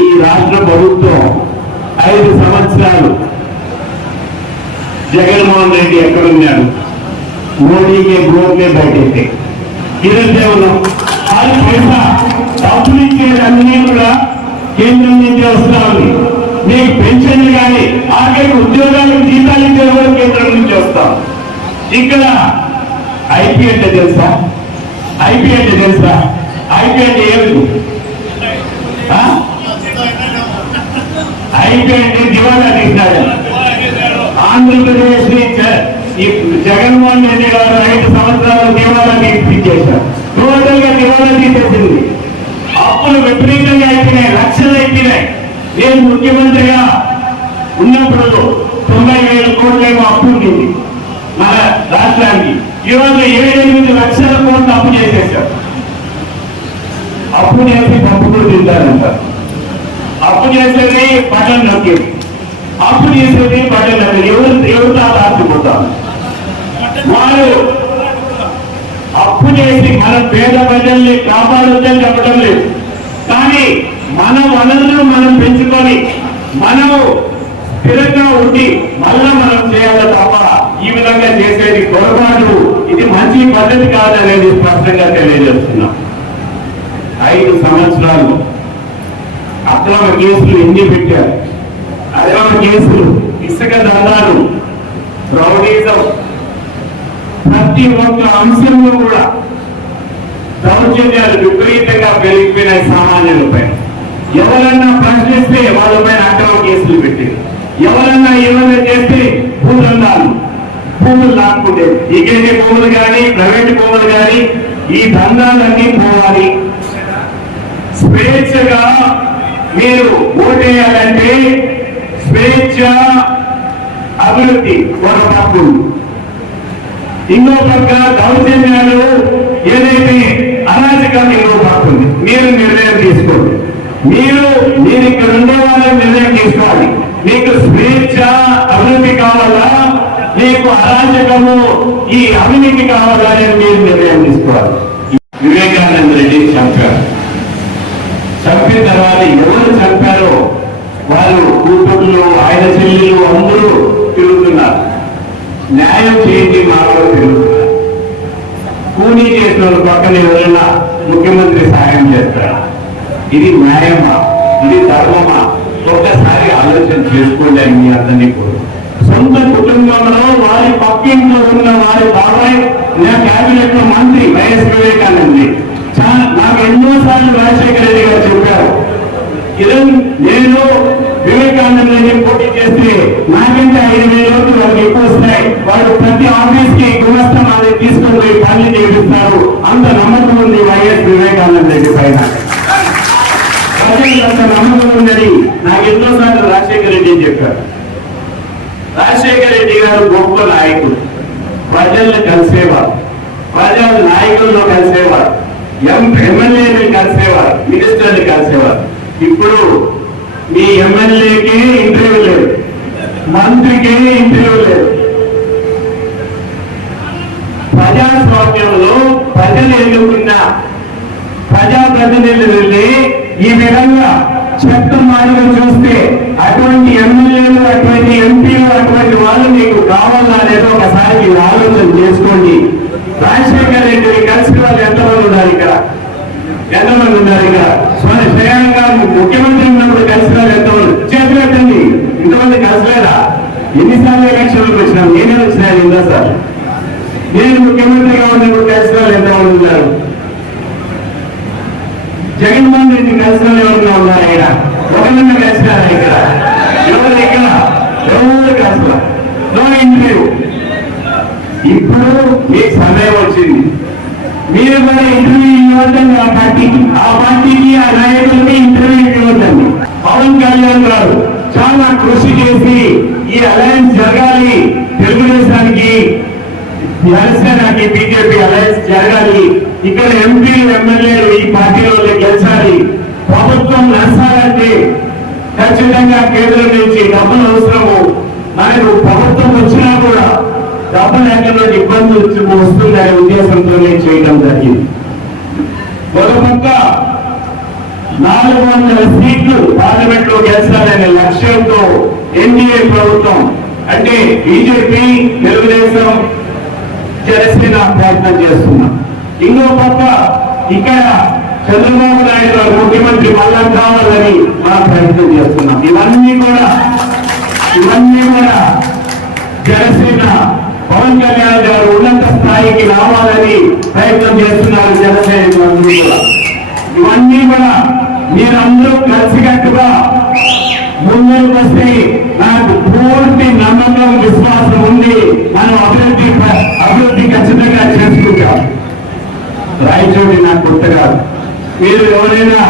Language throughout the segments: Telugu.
ఈ రాష్ట్ర ప్రభుత్వం ఐదు సంవత్సరాలు జగన్మోహన్ రెడ్డి ఎక్కడున్నాడు మోడీకే గ్రోకే బయటెత్తే ఉన్నాం అది పైసా? డబ్బులు ఇచ్చేదన్నీ కూడా కేంద్రం నుంచి వస్తా ఉంది. మీకు పెన్షన్లు కానీ ఆఖరికి ఉద్యోగాలకు జీతాలు ఇచ్చే కూడా కేంద్రం నుంచి వస్తాం ఇక్కడ ఐపీ అంటే తెలుసా? ఐపీ అంటే తెలుసా? ఐపీ అంటే ఏమిటి? అయిపోయింది ఐపీ అంటే దివాలా తీసినాడు ఆంధ్రప్రదేశ్ని జగన్మోహన్ రెడ్డి గారు ఐదు సంవత్సరాలు దివాలా తీర్చిచ్చేశారు టోటల్గా దివాలా తీసేసింది. అప్పులు విపరీతంగా అయిపోయినాయి లక్షలు అయిపోయినాయి. నేను ముఖ్యమంత్రిగా ఉన్నప్పుడు తొంభై వేల కోట్లేమో అప్పు ఉండింది మన రాష్ట్రానికి. ఈరోజు ఏడు ఎనిమిది లక్షల కోట్లు అప్పు చేసేసారు అప్పు చేసి పప్పు కూడా తింటారంటారు అప్పు చేసేది బటన్ నొక్కేది అప్పు చేసేది బటన్ నొక్కేది ఎవరు ఎవరితో దాచిపోతారు వారు అప్పు చేసి మన పేద ప్రజల్ని కాపాడొద్దని చెప్పడం లేదు. కానీ మన వనరులు మనం పెంచుకొని మనము స్థిరంగా ఉండి మళ్ళా మనం చేయాలి తప్ప ఈ విధంగా చేసేది పొరపాటు. ఇది మంచి పద్ధతి కాదనేది స్పష్టంగా తెలియజేస్తున్నాం. ఐదు సంవత్సరాలు అక్రమ కేసులు ఎన్ని పెట్టారు? అక్రమ కేసులు ఇసుక దందాలు రౌడీజం ప్రతి ఒక్క అంశంలో కూడా దౌర్జన్యాలు విపరీతంగా పెరిగిపోయినాయి సామాన్యులపై. ఎవరన్నా ప్రశ్నిస్తే వాళ్ళపైన అక్రమ కేసులు పెట్టారు. ఎవరన్నా ఏమైనా చేస్తే భూదండాలు. భూములు లాక్కుంటే ఈకేజీ భూములు కానీ ప్రైవేట్ భూములు కానీ ఈ దందాలన్నీ పోవాలి. స్వేచ్ఛగా మీరు ఓటేయాలంటే స్వేచ్ఛ అభివృద్ధి ఒక పక్కు ఇంకో పక్క దౌర్జన్యాలు ఏదైతే అరాచకం ఇంకో పక్క ఉంది మీరు నిర్ణయం తీసుకోండి. మీరు మీరు ఇక్కడ ఉండే వాళ్ళని నిర్ణయం తీసుకోవాలి. మీకు స్వేచ్ఛ అభివృద్ధి కావాలా? మీకు అరాచకము ఈ అవినీతి కావాలా అని మీరు నిర్ణయం తీసుకోవాలి. చేసిన వాళ్ళ పక్కన ఎవరైనా ముఖ్యమంత్రి సాయం చేస్తారు? ఇది న్యాయమా? ఇది ధర్మమా? ఒక్కసారి ఆలోచన చేసుకోండి మీ అందరినీ కోరు సొంత కుటుంబంలో వారి పక్కింట్లో ఉన్న వారి బాబాయ్ నా క్యాబినెట్లో మంత్రి వైఎస్ వివేకానంది. నాకు ఎన్నోసార్లు రాజశేఖర రెడ్డి గారు చెప్పారు. ఇదే నేను వివేకానంద రెడ్డి పోటీ చేస్తే నాకంటే ఐదు వేల రోజులు వాళ్ళకి ఎక్కువ వస్తాయి వాళ్ళు ప్రతి ఆఫీస్కి గుణస్థం అనేది తీసుకొని పోయి పనులు చేపిస్తారు. అంత నమ్మకం ఉంది వైఎస్ వివేకానంద రెడ్డి పైన. అంత నమ్మకం ఉందని నాకు ఎన్నోసార్లు రాజశేఖర రెడ్డి చెప్పారు. రాజశేఖర రెడ్డి గారు గొప్ప నాయకుడు. ప్రజలను కలిసేవారు. ప్రజల నాయకులను కలిసేవారు. ఎం ఎమ్మెల్యేని కలిసేవారు. మినిస్టర్ని కలిసేవారు. ఇప్పుడు మీ ఎమ్మెల్యేకి ఇంటర్వ్యూ లేదు. మంత్రికి ఇంటర్వ్యూ లేదు. ప్రజాస్వామ్యంలో ప్రజలు ఎన్నుకున్న వెళ్ళి ఈ విధంగా చెత్త మాటలు చూస్తే అటువంటి ఎమ్మెల్యేలు అటువంటి ఎంపీలు అటువంటి వాళ్ళు మీకు కావాలా అనేది ఒకసారి మీరు ఆలోచన చేసుకోండి. రాజశేఖర రెడ్డిని కలిసి వాళ్ళు ఎంతమంది ఉన్నారు ఇక్కడ? ఎంతమంది ఉన్నారు ఇక్కడ స్వ- స్వయంగా ముఖ్యమంత్రి ఉన్నప్పుడు కలిసినారు ఎంతమంది చేతులు పెట్టండి ఇంతమంది కలిసిలేదా ఎన్నిసార్లు ఎలక్షన్లకు వచ్చినాం? నేనే వచ్చినా ఇందా సార్? నేను ముఖ్యమంత్రిగా ఉన్నప్పుడు కలిసి వాళ్ళు ఎంతమంది ఉన్నారు. జగన్మోహన్ రెడ్డి కలిసిన వాళ్ళు ఎవరైనా ఉన్నారు ఇక్కడ. ఒకరిని కలిసినారా ఇక్కడ? ఎవరు ఇక్కడ? ఎవరు కలిసిన? No interview. ఇప్పుడు మీకు సమయం వచ్చింది. మీరు కూడా ఇంటర్వ్యూ ఇవ్వద్దండి ఆ పార్టీకి ఆ పార్టీకి ఆ నాయకులకి ఇంటర్వ్యూ ఇవ్వద్దండి. పవన్ కళ్యాణ్ గారు చాలా కృషి చేసి ఈ అలయన్స్ జరగాలి. తెలుగుదేశానికి జనసేనకి బీజేపీ అలయన్స్ జరగాలి. ఇక్కడ ఎంపీలు ఎమ్మెల్యేలు ఈ పార్టీలో గెలిచాలి. ప్రభుత్వం నడచాలంటే ఖచ్చితంగా కేంద్రం నుంచి డబ్బులు అవసరము. మనకు ప్రభుత్వం వచ్చినా కూడా డబుల్ యాక్టివేట్ ఇబ్బందులు వస్తుందనే ఉద్దేశంతోనే చేయడం జరిగింది. ఒక నాలుగు వందల సీట్లు పార్లమెంట్లో గెలిచాలనే లక్ష్యంతో ఎన్డీఏ ప్రభుత్వం అంటే బీజేపీ తెలుగుదేశం చేసిన ప్రయత్నం చేస్తున్నాం. ఇంకో పక్క ఇక్కడ చంద్రబాబు నాయుడు గారు ముఖ్యమంత్రి మళ్ళా కావాలని మనం ప్రయత్నం చేస్తున్నాం. ఇవన్నీ కూడా ఇవన్నీ కూడా జనసేన పవన్ కళ్యాణ్ ఉన్నత స్థాయికి రావాలని ప్రయత్నం చేస్తున్నారు జనసేన కూడా. ఇవన్నీ కూడా మీరందరూ కలిసికట్టుగా ముందుకు వస్తే నాకు పూర్తి నమ్మకం విశ్వాసం ఉంది. మనం అభివృద్ధి అభివృద్ధి ఖచ్చితంగా చేసుకుంటాం. రాయచోటి నాకు కొత్త కాదు. మీరు ఎవరైనా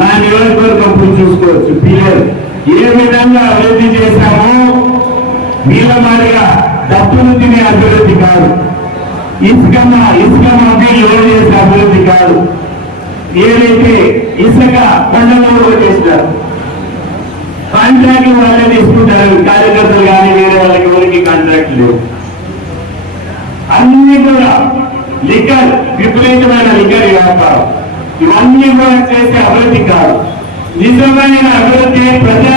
నా నియోజకవర్గం చూసుకోవచ్చు. పిల్లలు ఏ విధంగా అభివృద్ధి చేశామో మీల మాదిరిగా డబ్బులు తినే అభివృద్ధి కాదు. ఇసుకమ్మ ఇసుకమ్మ ఎవరు చేసే అభివృద్ధి కాదు. ఏదైతే ఇసుక కొండలో చేస్తారు కాంట్రాక్ట్ వాళ్ళే తీసుకుంటారు. కార్యకర్తలు కానీ వేరే వాళ్ళకి ఎవరికి కాంట్రాక్ట్ లేవు. అన్ని కూడా లిక్కర్ విపరీతమైన లిక్కర్ వ్యాపారం. ఇవన్నీ కూడా చేసే అభివృద్ధి కాదు. నిజమైన అభివృద్ధి ప్రజా